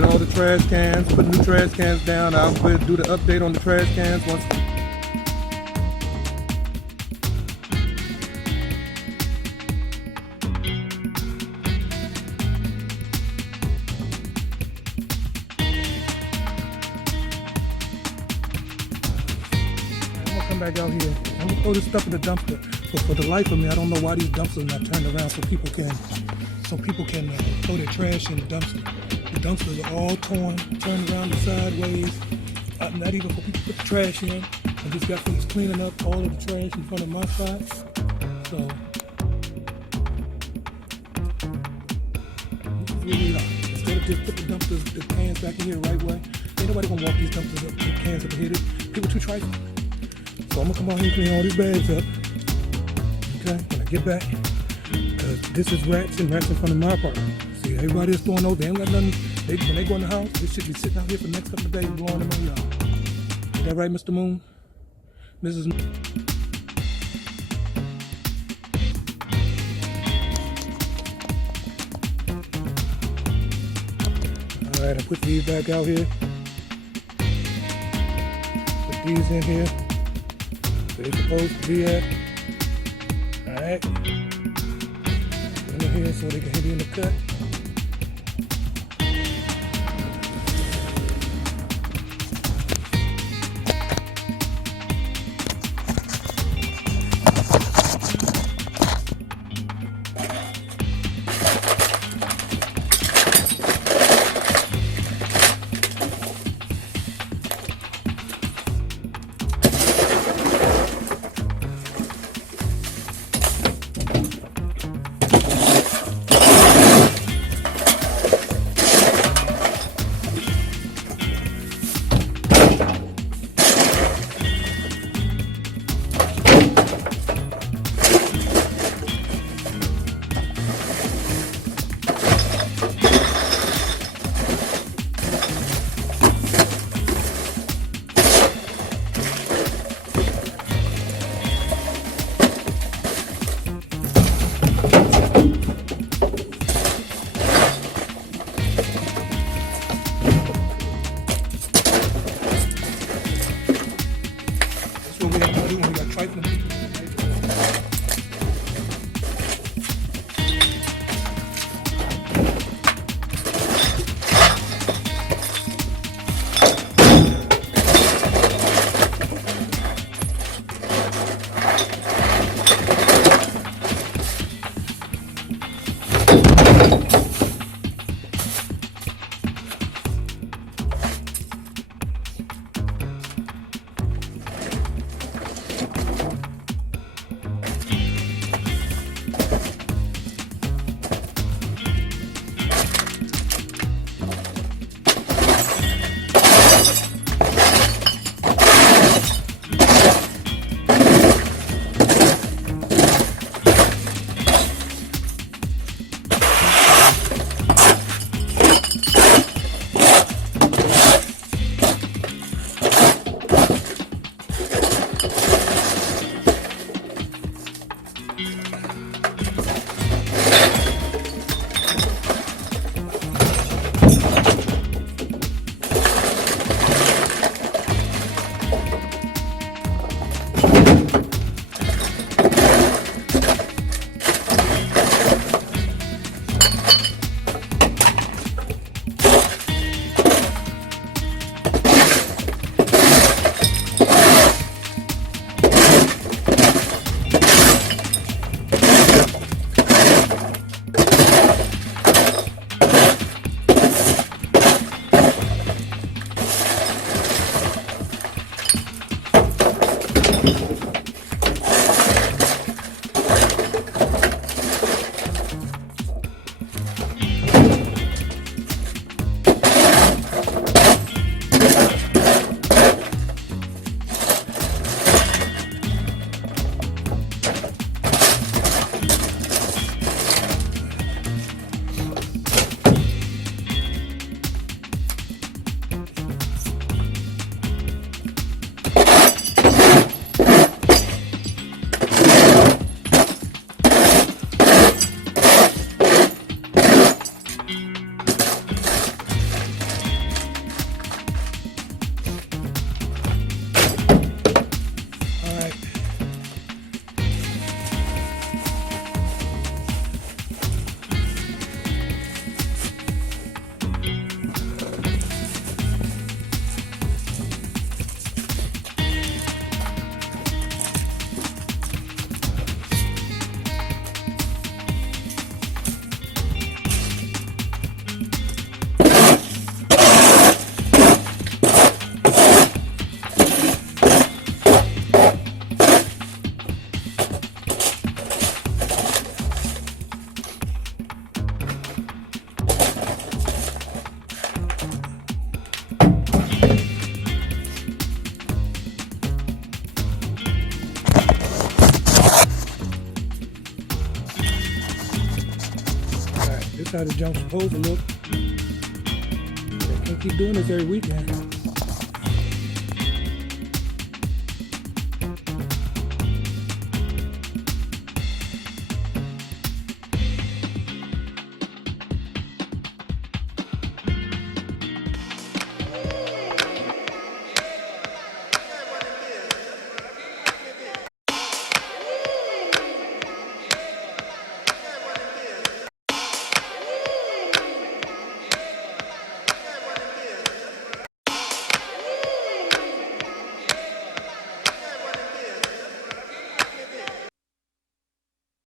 get all the trash cans, put new trash cans down. I'll do the update on the trash cans once. Back out here. I'm gonna throw this stuff in the dumpster. But for the life of me, I don't know why these dumpsters are not turned around so people can throw their trash in the dumpster. The dumpsters are all torn, turned around the sideways. Not even for people to put the trash in. I just got things cleaning up all of the trash in front of my spot. So this is really odd. Instead of just put the cans back in here the right way, ain't nobody gonna walk these dumpsters up, the cans up here. People too trifling. So I'm gonna come out here and clean all these bags up. Okay, when I get back, because this is rats in front of my apartment. See, everybody that's throwing those, they ain't got nothing. When they go in the house, they should be sitting out here for the next couple of days blowing them on y'all. Is that right, Mr. Moon? Mrs. Moon? All right, I put these back out here. Put these in here. They're supposed to be at. Alright. Put them in here so they can hit in the cut. This how the junk's supposed to look. They can't keep doing this every weekend.